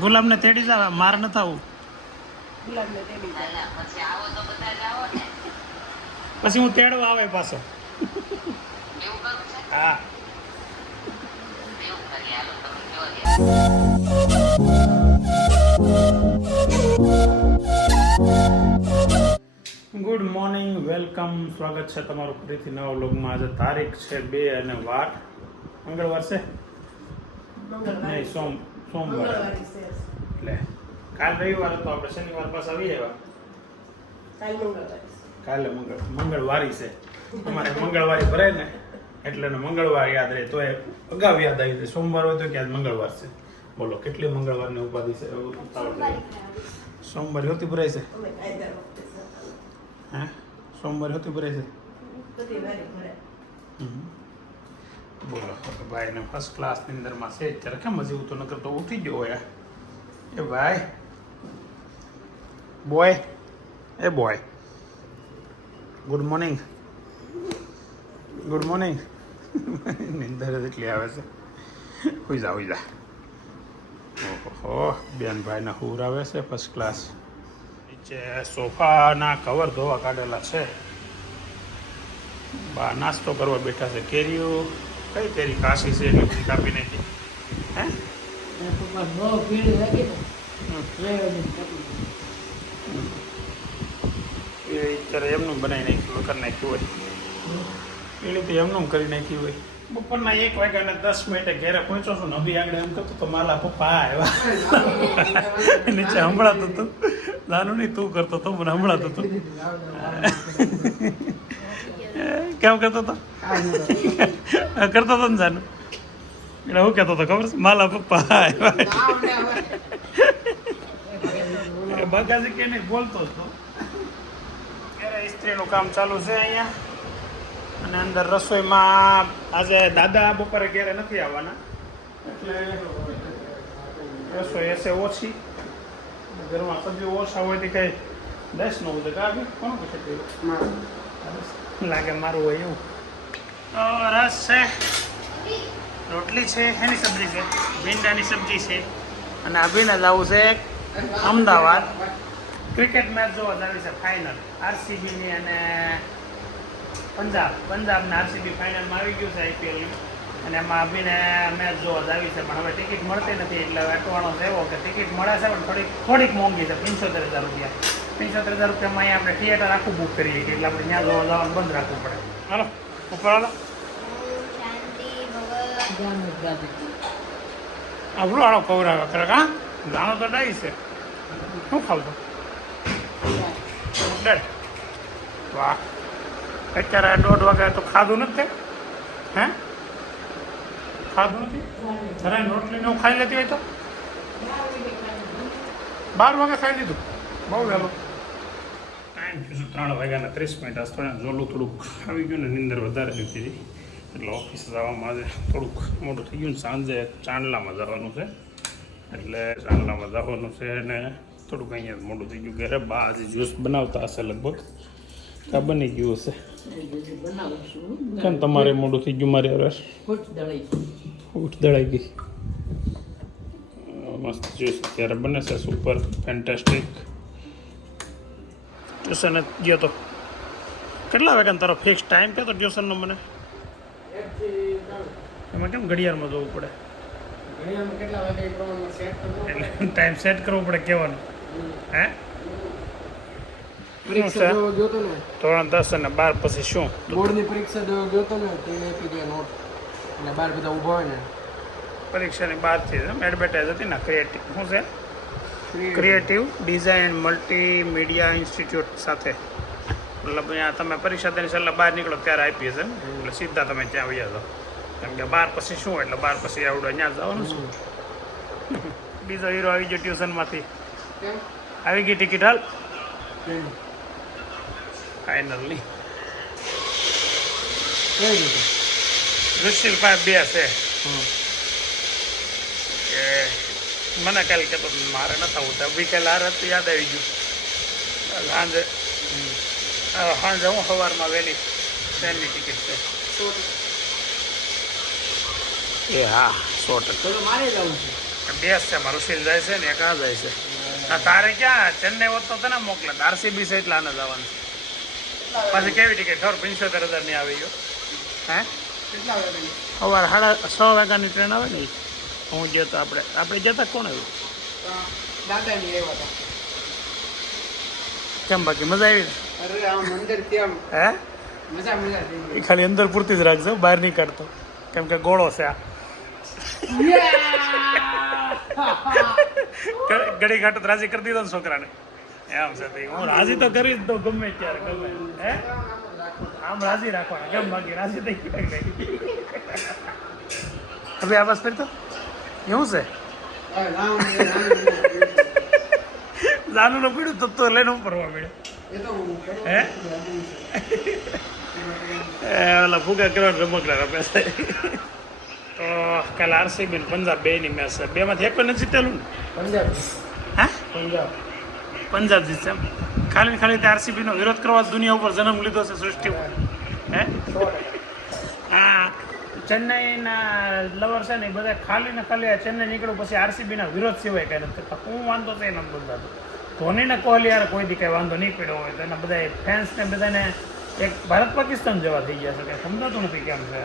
ગુલાબને તેડી જાવ માર ન થવું ગુલાબને તેડી જાવ પછી હું તેડવા આવે પાછો. હા. ગુડ મોર્નિંગ વેલકમ સ્વાગત છે તમારું ફરીથી નવા વ્લોગમાં. આજે તારીખ છે બે અને વાર મંગળવાર છે? નહીં સોમ સોમવાર. એટલે કાલ રવિવાર હતો આપણે શનિવાર પાછા આવી આવ્યા. કાલે મંગળ મંગળવારી છે. અમારે મંગળવારી ભરે ને એટલે મંગળવાર યાદ રહે. તો એ અગાઉ યાદ આવી જાય સોમવાર હોય તો ક્યાં આજ મંગળવાર છે. બોલો કેટલી મંગળવારની ઉપાધિ છે? સોમવારે હોતી ભરાય છે. હે? સોમવારે હોતી ભરાય છે બધી વારી ભરાય. હમ. બોલો ભાઈને ફર્સ્ટ ક્લાસની અંદરમાં છે, અત્યારે કેમ હજી ઉતો નકર તો ઉઠી ગયો હોય. એ ભાઈ બોય એ boy good morning good morning નિંદર એટલી આવે છે. હોઈ જા હોઈ જા. ઓહો, બેન ભાઈના હુર આવે છે ફર્સ્ટ ક્લાસ નીચે સોફાના કવર ધોવા કાઢેલા છે. બા નાસ્તો કરવા બેઠા છે. કેરીઓ કઈ તેરી કાશી છે એટલી બધી કાપી નાખી? હે? એ અત્યારે એમનું બનાવી નાખ્યું કરી નાખ્યું હોય. એ રીતે એમનું કરી નાખ્યું હોય. બપોરના એક વાગ્યા ને દસ મિનિટે ઘેરે પહોંચો છું ને આગળ એમ કરતો તો મારા પપ્પા આવ્યા. નીચે સંભળાતું હતું નાનું નહીં તું કરતો તો મને તો હતું કેમ કરતો હતો કરતો હતો ને જાનું એટલે હું કહેતો હતો ખબર છે માલા પપ્પા બગાજી કે નહીં બોલતો હતો ત્યારે ઇસ્ત્રીનું કામ ચાલુ છે અહીંયા અને અંદર રસોઈમાં આજે દાદા બપોરે ઘેરે નથી આવવાના એટલે રસોઈ હશે ઓછી ઘરમાં સબ્જી ઓછા હોય તો કઈ દસ નો હોય કાઢ કોણ તે? લાગે મારું હોય એવું. તો રસ છે? રોટલી છે એની સબ્જી છે? ભીંડાની સબ્જી છે. અને અભિને લાવું છે અમદાવાદ. ક્રિકેટ મેચ જોવા જવી છે ફાઇનલ આરસીબીની અને પંજાબ. પંજાબના આરસીબી ફાઇનલમાં આવી ગયું છે આઈપીએલની અને એમાં અભિને મેચ જોવા જાવી છે પણ હવે ટિકિટ મળતી નથી એટલે હવે અટવાણો છે એવો કે ટિકિટ મળે છે પણ થોડીક થોડીક મોંઘી છે પંચોતેર હજાર રૂપિયા. પંચોતેર હજાર રૂપિયામાં અહીંયા આપણે થિયેટર આખું બુક કરીએ છીએ એટલે આપણે ત્યાં જવા જવાનું બંધ રાખવું પડે. હાલો, ઉપર હાલો. આપણું આળો કવરાવે ખરે હા? દાણો તો ડાઈ છે. શું ખાવતો તો વાહ. અત્યારે દોઢ વાગે તો ખાધું નથી હે? ખાધું નથી? જરા રોટલીને હું ખાઈ લેતી હોય તો? બાર વાગે ખાઈ લીધું. બહુ વહેલું. છે ત્રણ વાગ્યાના ત્રીસ મિનિટ થોડા જોલું થોડુંક આવી ગયું ને નિંદર વધારે જતી હતી એટલે ઓફિસ જવામાં આજે થોડુંક મોડું થઈ ગયું ને સાંજે ચાંદલામાં જવાનું છે. એટલે ચાંદલામાં જવાનું છે અને થોડુંક અહીંયા મોડું થઈ ગયું. ઘરે બા આજે જ્યુસ બનાવતા હશે લગભગ. આ બની ગયું હશે? કેમ તમારે મોડું થઈ ગયું મારી હવે ઊઠ દળાઈ ગઈ. મસ્ત જ્યુસ અત્યારે બને છે. સુપર ફેન્ટાસ્ટિક ટ્યુશને ગયો તો. કેટલા વાગ્યાનો તારો ફિક્સ ટાઈમ કહેતો તો ટ્યુશનનો મને? એમાં કેમ ઘડિયાળમાં જવું પડે? ટાઈમ સેટ કરવો પડે કહેવાનું. હે? ધોરણ દસ અને બાર પછી શું? બોર્ડની પરીક્ષા ગયો તો ને તે આપી દે નોટ. એટલે બાર બધા ઊભા હોય ને. પરીક્ષાની બહારથી એડવર્ટાઇઝ હતી ને ક્રિએટિવ શું છે? ક્રિએટિવ ડિઝાઇન મલ્ટીમીડિયા ઇન્સ્ટિટ્યૂટ સાથે. મતલબ અહીંયા તમે પરીક્ષા દેની છેલ્લે બહાર નીકળો ત્યારે આપીએ છે એટલે સીધા તમે ત્યાં આવ્યા છો કેમ કે બાર પછી શું એટલે બાર પછી આવડે અહીંયા જવાનું શું બીજો હીરો આવી ગયો ટ્યુશનમાંથી. આવી ગઈ ટિકિટ હાલ. કેમ? ફાઇનલની ઋષિલ પાસે બે છે હા. કે મને કાલે કહેતો તો મારે નથી આવું તો બી કાલે આ રાત યાદ આવી ગયું. સાંજે સાંજે હું સવારમાં વહેલી ટ્રેનની ટિકિટ છે. એ હા સો ટકા. જવું છે. બે છે મારું સીલ જાય છે ને એક આ જાય છે. આ તારે ક્યાં? ચેન્નઈ હોત તો તને મોકલે. આરસીબી છે એટલે આને જવાનું છે. પાછી કેવી ટિકિટ? ખબર? પંચોતેર હજારની આવી ગયો. હે? સવારે સાડા છ વાગ્યાની ટ્રેન આવે ને. હું ગયો તો આપણે આપણે જતા કોણ આવ્યું? દાદાની આવ્યા હતા કેમ બાકી? મજા આવી અરે આ મંદિર કેમ હે? મજા મજા એ ખાલી અંદર પૂરતી જ રાખજો બહાર નહીં કાઢતો. કેમ કે ગોળો છે આ. ઘડી ઘાટો રાજી કરી દીધો ને છોકરાને. એમ છે ભાઈ હું રાજી તો કરી જ દઉં ગમે ત્યારે ગમે. હે? આમ રાજી રાખવાના કેમ બાકી? રાજી થઈ ગયા. નહીં? હવે આ બસ ફેર તો? એવું છે નાનું નો પીડ્યું તો તો લઈને ઉપર પડ્યો હું. હે? ઓલા ફૂગા કરવાનું રમકડા રમે છે તો કાલે આરસીબી ને પંજાબ બે ની મેચ છે બે માંથી એક નથી જીતેલું ને પંજાબ હા પંજાબ પંજાબ જીતશે એમ ખાલી ને ખાલી આરસીબી નો વિરોધ કરવા દુનિયા ઉપર જન્મ લીધો છે સૃષ્ટિ હે આ ચેન્નઈના લવર છે ને બધા ખાલી ને ખાલી આ ચેન્નઈ નીકળ્યું પછી આરસીબીના વિરોધ સિવાય કઈ નથી કરતા. હું વાંધો છે એને બંધાતો ધોની ને કોહલી યાર કોઈ દી કઈ વાંધો નહીં પડ્યો હોય તો એના બધા ફેન્સ ને બધાને એક ભારત પાકિસ્તાન જેવા થઈ ગયા છે કાંઈ સમજાતું નથી કેમ છે?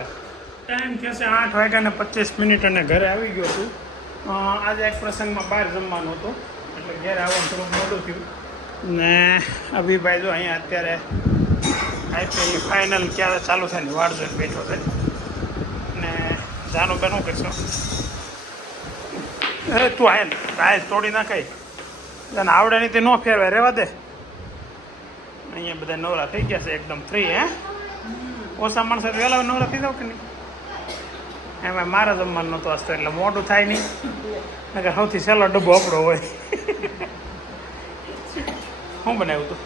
ટાઈમ થશે આઠ વાગ્યા ને પચીસ મિનિટ અને ઘરે આવી ગયો છું. આજે એક પ્રસંગમાં બહાર જમવાનું હતું. એટલે ઘરે આવવાનું થોડુંક મોડું થયું. ને અભિભાઈ જો અહીંયા અત્યારે આઈપીએલ ફાઇનલ ક્યારે ચાલુ થાય ને વાડ જોઈને બેઠો ને જાનું બેન શું કરશો. અરે તું આય ને તોડી નાખાય. તને આવડે નહીં તે ન ફેરવાય રહેવા દે. અહીંયા બધા નવરા થઈ ગયા છે એકદમ ફ્રી હે? ઓછા માણસો વહેલા નવરા થઈ જાવ કે નહીં? એમાં મારા જમવાનું નહોતું আসતું એટલે મોટું થાય નહીં. નકર સૌથી સહેલો ડબ્બો આપણો હોય. શું બનાવ્યું તું.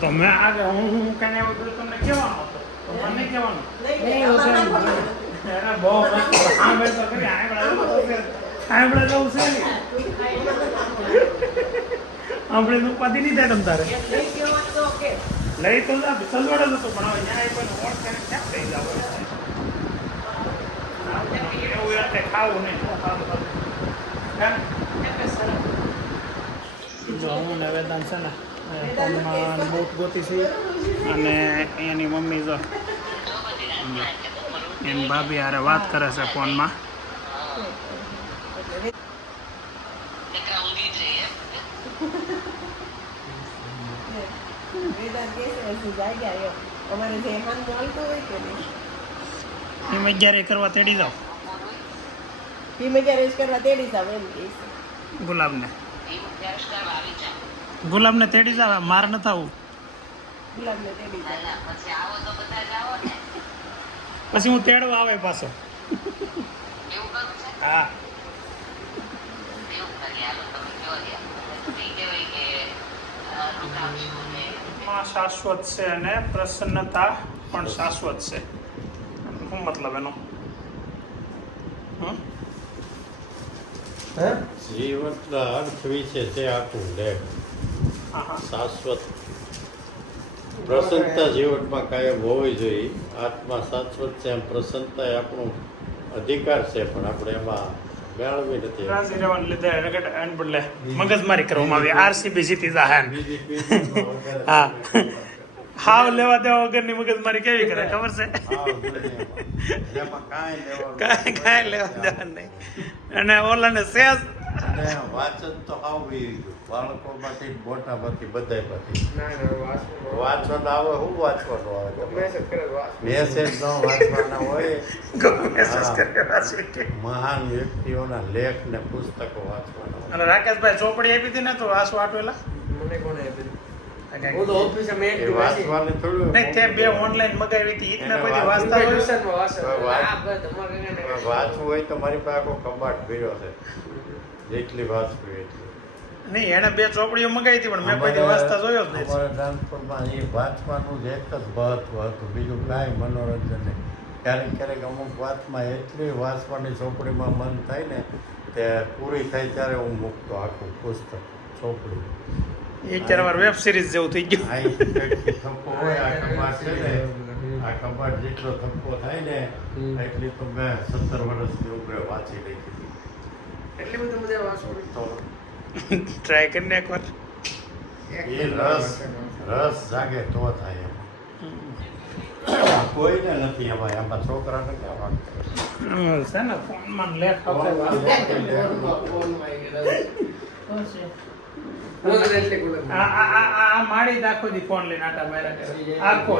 તો મેં આગળ હું હું કાંઈ તમને કહેવાનો હતો મને કહેવાનું નહીં નહીં અરે બહુ મસ્ત. સાંભળ તો ખરી, આંબળા જવું છે. આંબળા જવું છે ને. આંબળે તો ઉપાધિ નહીં થાય તમ તારે નહીં કહેવાનું તો લઈ તો જા સલવાડ પણ હવે ન્યાય પણ વોટ કરે ક્યાં લઈ જાવ એવું એટલે ખાવું નહીં ખાવું? જો હું ને વેદાંત છે ને ફોનમાં બૂટ ગોતી છે. અને એની મમ્મી જો એની ભાભી હારે વાત કરે છે ફોનમાં. વેદાંત કહે છે હજી જાગ્યા એમ. અમારે જે હાન મળતું હોય કે નહીં એમ અગિયારે કરવા તેડી જાઓ ધીમે ગેરેજ કરવા તેડી જાવ એમ ગુલાબને. ગુલાબને તેડી જાવ માર ન થવું ગુલાબને તેડી જાવ પછી હું તેડવા આવે પાછો. હા. શાશ્વત છે અને પ્રસન્નતા પણ શાશ્વત છે. શું મતલબ એનો? હમ? હે? જીવનના અર્થ વિશે તે આખું લેખ શાશ્વત. પ્રસન્નતા જીવનમાં કાયમ હોવી જોઈએ. આત્મા શાશ્વત છે એમ પ્રસન્નતા એ આપણું અધિકાર છે પણ આપણે એમાં મેળવી નથી રાજી રહેવાને લીધે રગડ એન બદલે મગજમારી કરવામાં આવી. આરસીબી જીતી એમ. હા. હાવ લેવા દેવા વગરની મગજમારી કેવી કરે ખબર છે? કાંઈ કાંઈ લેવા દેવા નહીં અને ઓલાને સેજ વાંચન તો હાવ બાળકોમાંથી મોટામાંથી બધાયમાંથી. ના બધા વાંચવું વાંચવાનું આવે શું વાંચવાનું આવે મેસેજ કરે ન વાંચવાના હોય. મહાન વ્યક્તિઓના લેખ ને પુસ્તકો વાંચવાના અને રાકેશભાઈ ચોપડી આપી હતી ને તો આસુ આટવેલા? મને કોને આપી હું તો ઓફિસે મેં એ એકલી વાંચી વાંચવાની થોડું નહીં તે બે ઓનલાઈન મગાવી હતી ઈતને એને વાંચવું વાંચતા હોય. તો મારી પાસે આખો કબાટ ભર્યો છે. જેટલી વાંચવી એટલી. નહીં એને બે ચોપડીઓ મંગાવી હતી પણ મેં કોઈ વાંચતા જોયો જ નહીં અમારા ટ્રાન્સફરમાં એ વાંચવાનું જ એક જ મહત્વ હતું બીજું કાંઈ મનોરંજન નહીં. ક્યારેક ક્યારેક અમુક વાતમાં એટલી વાંચવાની ચોપડીમાં મન થાય ને તે પૂરી થાય ત્યારે હું મૂકતો આખું પુસ્તક ચોપડી. એ ચાર વાર વેબ સિરીઝ જેવું થઈ ગયું. થપ્પો હોય આ કબાટ છે ને. આ કબાટ જેટલો થપ્પો થાય ને. એટલી તો મેં સત્તર વર્ષની ઉપર વાંચી લઈ હતી એટલી બધી મજા વાંચો તો ટ્રાય કરીને એકવાર. એ રસ રસ જાગે તો થાય એમ. કોઈને નથી એમાં એમાં છોકરાને ક્યાં વાંક કરે? છે ને ફોનમાં લેટ ફોનમાં માડી આખો દી ફોન લઈને આટા માર્યા આખો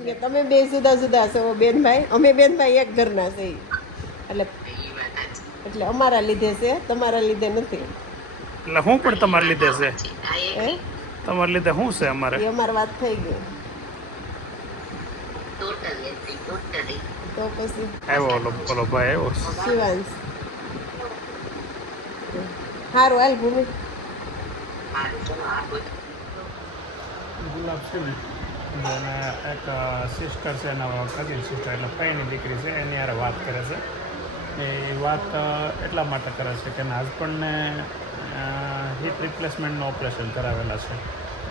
ભાઈ તમે બે જુદા જુદા છો બેનભાઈ અમે બેન ભાઈ એક ઘરના છે. એટલે એટલે અમારા લીધે છે તમારા લીધે નથી. એટલે હું પણ તમારા લીધે છે? તમારા તમારે લીધે શું છે અમારે? એ અમારી વાત થઈ ગઈ. તો પછી આવ્યો ઓલો ઓલો ભાઈ આવ્યો. શિવાંશ. સારું હાલ ભૂમિ. ગુલાબ છે ને અને એક સિસ્ટર છે એના કઝિન સિસ્ટર એટલે ભાઈની દીકરી છે એની યારે વાત કરે છે. એ વાત એટલા માટે કરે છે કે હસબન્ડને હિપ રિપ્લેસમેન્ટનું ઓપરેશન કરાવેલા છે.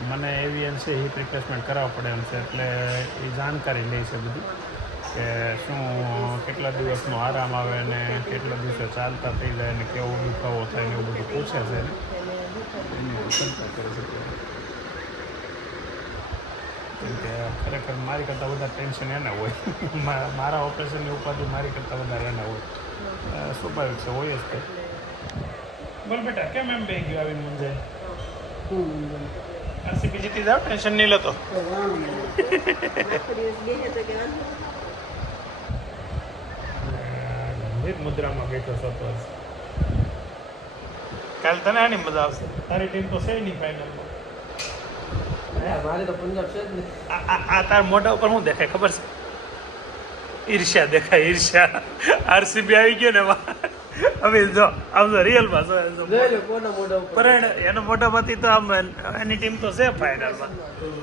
મને એવી એમ છે હિપ રિપ્લેસમેન્ટ કરાવવા પડે એમ છે, એટલે એ જાણકારી લે છે બધી કે શું, કેટલા દિવસનો આરામ આવે ને કેટલા દિવસે ચાલતા થઈ જાય ને કેવો દુખાવો થાય ને એવું બધું પૂછે છે એની. ચિંતા કે ખરેખર મારી કરતાં વધારે ટેન્શન એને હોય. મારા ઓપરેશનની ઉપાધિ મારી કરતાં વધારે એને હોય. સ્વાભાવિક છે? હોય જ તે. બોલ બેટા કેમ એમ બે ગયો આવીને મુંજાય આરસીબી જીતી જાવ ટેન્શન નહીં લેતો. ગંભીર મુદ્રામાં બેઠો છો તો. કાલ તને આની મજા આવશે. તારી ટીમ તો છે નહીં ફાઇનલમાં હા, મારે તો પંજાબ છે જ ને આ આ- આ તાર મોઢા ઉપર હું દેખાય ખબર છે? ઈર્ષ્યા દેખાય ઈર્ષ્યા. આરસીબી આવી ગયો ને હવે જો આમ તો રિયલમાં પણ એના મોઢામાંથી તો આમ એની ટીમ તો છે ફાઇનલમાં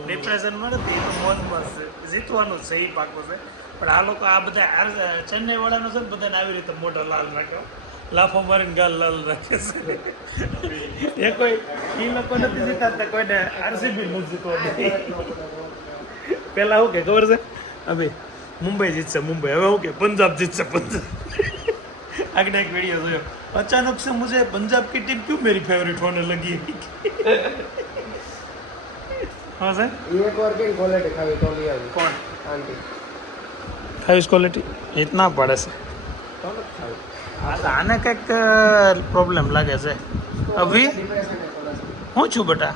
ડિપ્રેશનમાં નથી મોજમાં જીતવાનું છે એ પાકું છે. પણ આ લોકો આ બધા ચેન્નઈ વાળાનો છે ને બધાને આવી રીતે મોઢા લાલ રાખ્યો લાફો મારીને ગાલ લાલ રાખે છે. એ કોઈ એ લોકો નથી જીતા કોઈને આરસીબી નથી જીતવા પેલા શું કે ખબર છે? હવે મુંબઈ જીતશે મુંબઈ હવે શું કે પંજાબ જીતશે પંજાબ આગળ એક વિડીયો જોયો अचानक से मुझे पंजाब की टीम क्यों मेरी फेवरेट होने लगी हाँ सर એ એક વાર કઈ ક્વોલિટી ખાવી તો લઈ આવી कौन આંટી फाइव क्वालिटी इतना पड़े से તો નથી ખાવી हाँ तो आने का एक प्रॉब्लम लगे से अभी ડિપ્રેશન એ થોડા છે. હું છું બેટા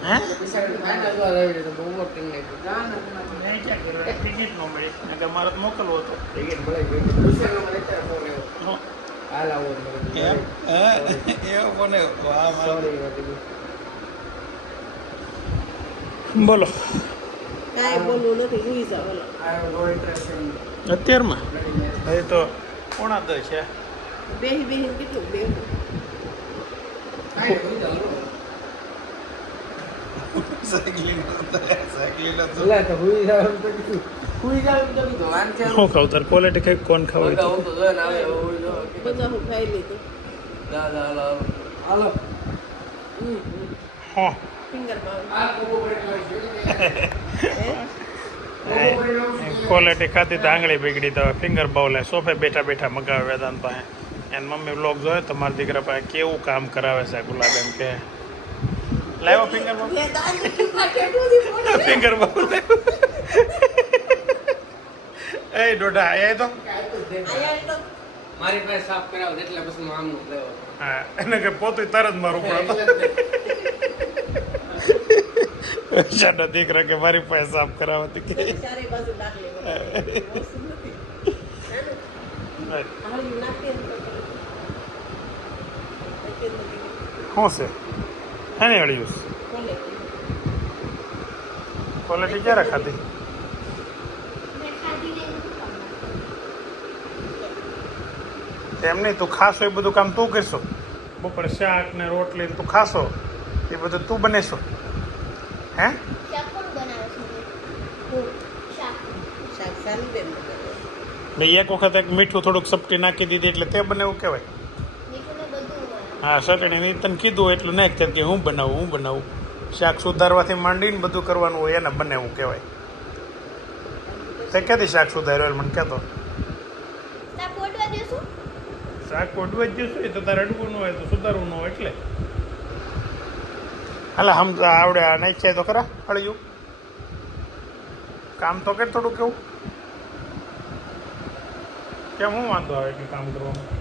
બોલો. અત્યારમાં? હજી તો પોણા દસ છે. બે બે કેટલું? બેહું કાઈ કોઈ ચાલો લે તો હુઈ જાવ એમ તો કીધું હુઈ જાવ એમ તો કીધું વાન છે શું ખાવ તાર? ક્વોલિટી કઈ કોણ ખાવ ક્વોલિટી ખાતી તો આંગળી બગડી તો ફિંગર બાઉલે સોફે બેઠા બેઠા મગાવે વેદાંત પાસે. એન મમ્મી બ્લોગ જોયો તમારા દીકરા પાસે કેવું કામ કરાવે છે ગુલાબ એમ કે? લાવ્યો ફિંગર બાઉલ લે દાન કેટલું દી પડે ફિંગર બાઉલ એ ડોડા આયા તો મારી પાસે સાફ કરાવ એટલે પછી હું આમનું લેવો હા એને કે પોતે તરત મારું પડે શાના દીકરા કે મારી પાસે સાફ કરાવતી કે શું છે એને અળિયું કોલે ક્વોલિટી ક્યારે ખાધી એમ નહીં તું ખાશો એ બધું કામ તું કરશો. બપોરે શાક ને રોટલી તું ખાશો એ બધું તું બનેશું. હે? એક વખત એક મીઠું થોડુંક સપટી નાખી દીધી એટલે તે બને એવું કહેવાય. હા ચટણી ની તને કીધું એટલું નહીં જ કે હું બનાવું હું બનાવું. શાક સુધારવાથી માંડીને બધું કરવાનું હોય એને બને એવું કહેવાય. તે ક્યાંથી શાક સુધાર્યું મને કહેતો. શાક કોટવા જ જશું એ તો તારે અડવું ન હોય તો સુધારવું ન હોય એટલે. હાલે હમ આવડે આ છે તો ખરા હળિયું. કામ તો કે થોડું કેવું કેમ હું વાંધો આવે કે કામ કરવાનું?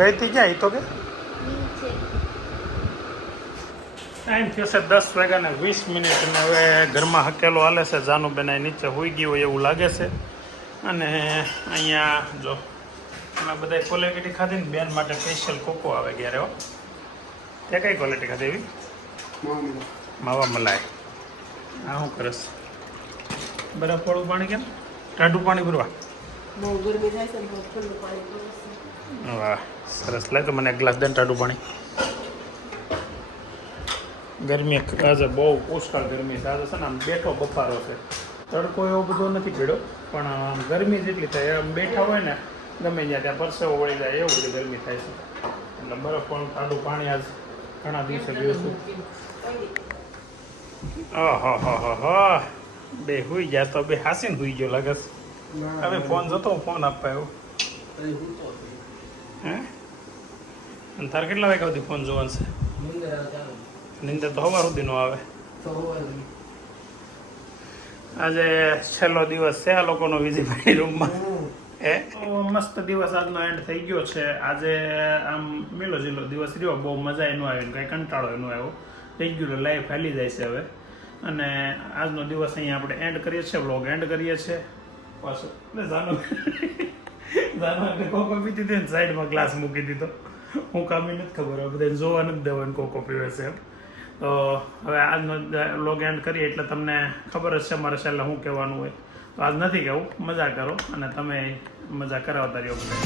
ગઈ હતી ક્યાં? એ તો કે? ટાઈમ થયો છે દસ વાગ્યાને વીસ મિનિટ અને હવે ઘરમાં હકેલો હાલે છે. જાનુબેન અહીં નીચે હોઈ ગયું હોય એવું લાગે છે. અને અહીંયા જો અમે બધા ક્વોલિટી ખાધી ને બેન માટે સ્પેશિયલ કોકો આવે ક્યારે હો. તે કઈ ક્વોલિટી ખાધી એવી? માવા મલાઈ. હા હું કરસ બરફ વાળું પાણી કેમ? ટાઢું પાણી ભરવા. બહુ ગરમી થાય છે. છે. વાહ સરસ. લાગે મને એક ગ્લાસ દંડ ટાડું પાણી. ગરમી આજે બહુ પુષ્કળ ગરમી છે. આજે છે ને આમ બેઠો બફારો છે. તડકો એવો બધો નથી પીડ્યો પણ આમ ગરમી જેટલી થાય આમ બેઠા હોય ને ગમે ત્યાં ત્યાં પરસેવો વળી જાય એવું બધી ગરમી થાય છે. એટલે બરફ પણ ઠાડું પાણી આજ ઘણા દિવસે પીવું ઓહો હો હો હો. બે હુઈ ગયા તો બે હાસીને હુઈ ગયો લાગે છે. હવે ફોન જતો ફોન આપવા આવ્યો. હે? તારે કેટલા વાગ્યા સુધી ફોન જોવાનું છે? નિંદર તો સવાર સુધી નો આવે. આજે છેલ્લો દિવસ છે આ લોકોનો વિજયભાઈ રૂમમાં. એ મસ્ત દિવસ આજનો એન્ડ થઈ ગયો છે. આજે આમ મેલો જીલો દિવસ રહ્યો, બહુ મજા એનો આવી કાંઈ કંટાળો એનો આવ્યો. રેગ્યુલર લાઈફ હાલી જાય છે હવે. અને આજનો દિવસ અહીંયા આપણે એન્ડ કરીએ છીએ વ્લોગ એન્ડ કરીએ છીએ. પાછું એટલે જાનો કોકો પીતી હતી ને સાઈડમાં ગ્લાસ મૂકી દીધો. હું કામી નથી ખબર, હવે બધાને જોવા નથી દેવાનું કોકો પીવે છે તો હવે આજનો લોગ એન્ડ કરીએ એટલે તમને ખબર જ છે મારે છેલ્લે શું કહેવાનું હોય. તો આજ નથી કહેવું મજા કરો અને તમે મજા કરાવતા રહ્યો બધા